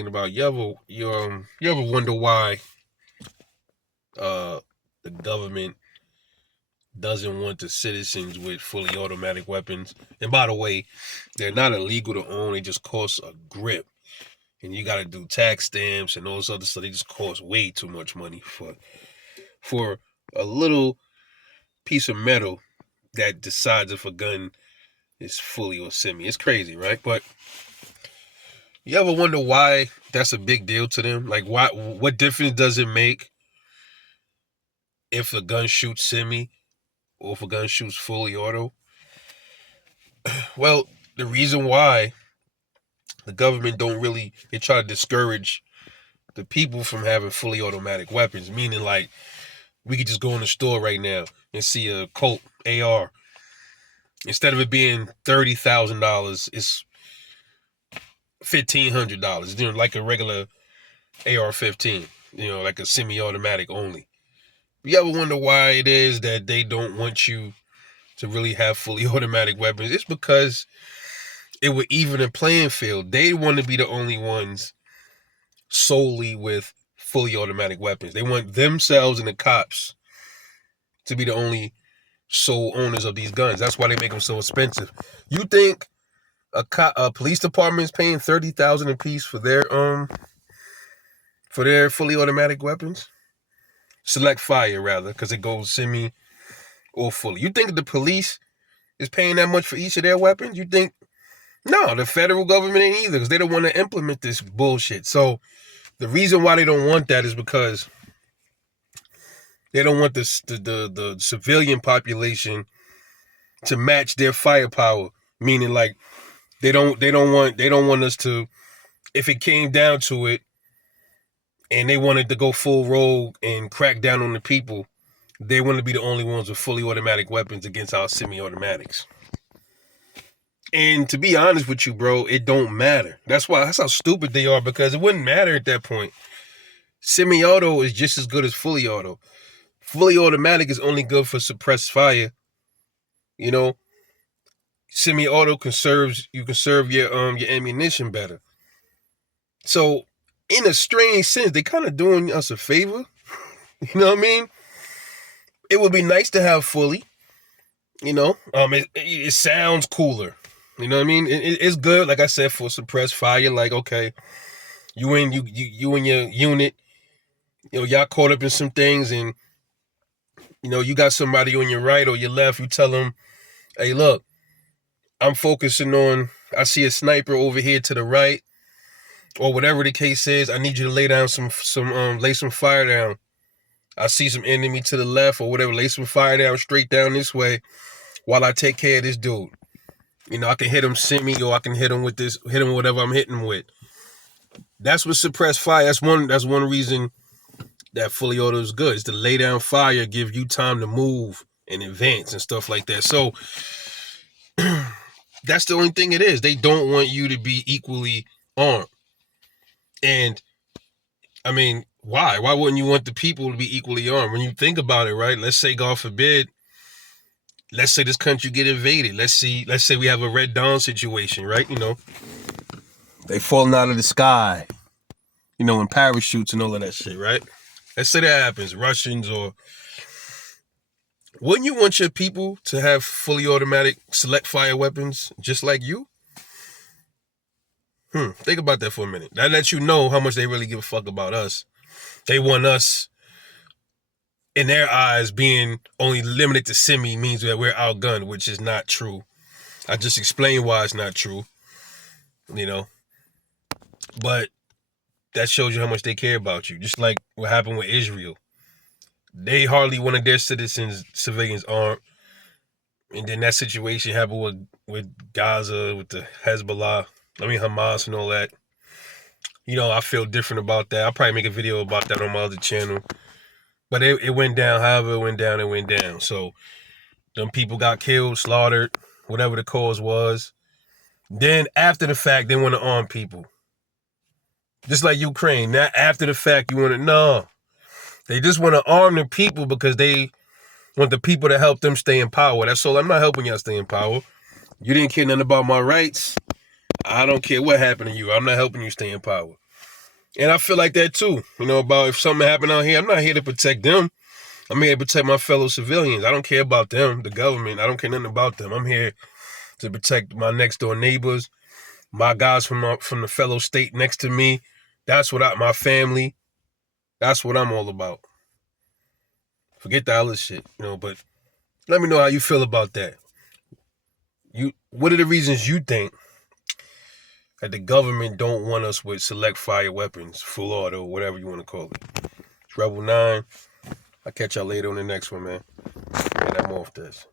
thinking about. You ever wonder why uh the government doesn't want the citizens with fully automatic weapons? And by the way, they're not illegal to own. They just cost a grip, and you got to do tax stamps and all this other stuff. They just cost way too much money for a little piece of metal that decides if a gun is fully or semi. It's crazy, right? But you ever wonder why that's a big deal to them? Like, why? What difference does it make if a gun shoots semi or if a gun shoots fully auto? Well, the reason why the government don't really they try to discourage the people from having fully automatic weapons, meaning like we could just go in the store right now and see a Colt AR. Instead of it being $30,000, it's $1,500. Like a regular AR-15. Like a semi-automatic only. You ever wonder why it is that they don't want you to really have fully automatic weapons? It's because it would even a playing field. They want to be the only ones solely with fully automatic weapons. They want themselves and the cops to be the only sole owners of these guns. That's why they make them so expensive. You think a police department is paying $30,000 a piece for their fully automatic weapons? Select fire, rather, because it goes semi or fully. You think the police is paying that much for each of their weapons? You think no, the federal government ain't either, because they don't want to implement this bullshit. So the reason why they don't want that is because they don't want the civilian population to match their firepower. Meaning, like, they don't want us to, if it came down to it, and they wanted to go full rogue and crack down on the people, they want to be the only ones with fully automatic weapons against our semi-automatics. And to be honest with you, bro, it don't matter. That's how stupid they are, because it wouldn't matter at that point. Semi-auto is just as good as fully auto. Fully automatic is only good for suppressed fire. Semi-auto you conserve your ammunition better. So in a strange sense, they kind of doing us a favor. You know what I mean? It would be nice to have fully. It sounds cooler. You know what I mean? It's good, like I said, for suppressed fire. Like, okay, you and your unit, y'all caught up in some things, and you got somebody on your right or your left. You tell them, hey, look, I'm focusing on. I see a sniper over here to the right, or whatever the case is. I need you to lay down lay some fire down. I see some enemy to the left or whatever. Lay some fire down straight down this way, while I take care of this dude. I can hit him semi, or I can hit him with whatever I'm hitting him with. That's what suppressed fire. That's one reason that fully auto is good. Is to lay down fire, give you time to move and advance and stuff like that. So that's the only thing it is. They don't want you to be equally armed. And I mean, why? Why wouldn't you want the people to be equally armed? When you think about it, right? Let's say, God forbid, let's say this country get invaded. Let's say we have a Red Dawn situation, right? They falling out of the sky, in parachutes and all of that shit, right? Let's say that happens, Russians or... Wouldn't you want your people to have fully automatic select fire weapons just like you? Think about that for a minute. That lets you know how much they really give a fuck about us. They want us, in their eyes, being only limited to semi means that we're outgunned, which is not true. I just explained why it's not true. But that shows you how much they care about you. Just like what happened with Israel. They hardly wanted their civilians armed. And then that situation happened with Gaza, with the Hamas and all that. I feel different about that. I'll probably make a video about that on my other channel. But it went down, however it went down. So them people got killed, slaughtered, whatever the cause was. Then after the fact, they want to arm people. Just like Ukraine. Now after the fact, they just want to arm the people because they want the people to help them stay in power. That's all. I'm not helping y'all stay in power. You didn't care nothing about my rights. I don't care what happened to you. I'm not helping you stay in power. And I feel like that too. About if something happened out here, I'm not here to protect them. I'm here to protect my fellow civilians. I don't care about them, the government. I don't care nothing about them. I'm here to protect my next door neighbors, my guys from the fellow state next to me. That's what my family. That's what I'm all about. Forget the other shit, but let me know how you feel about that. What are the reasons you think that the government don't want us with select fire weapons, full auto, whatever you want to call it? It's Rebel 9. I'll catch y'all later on the next one, man. And I'm off this.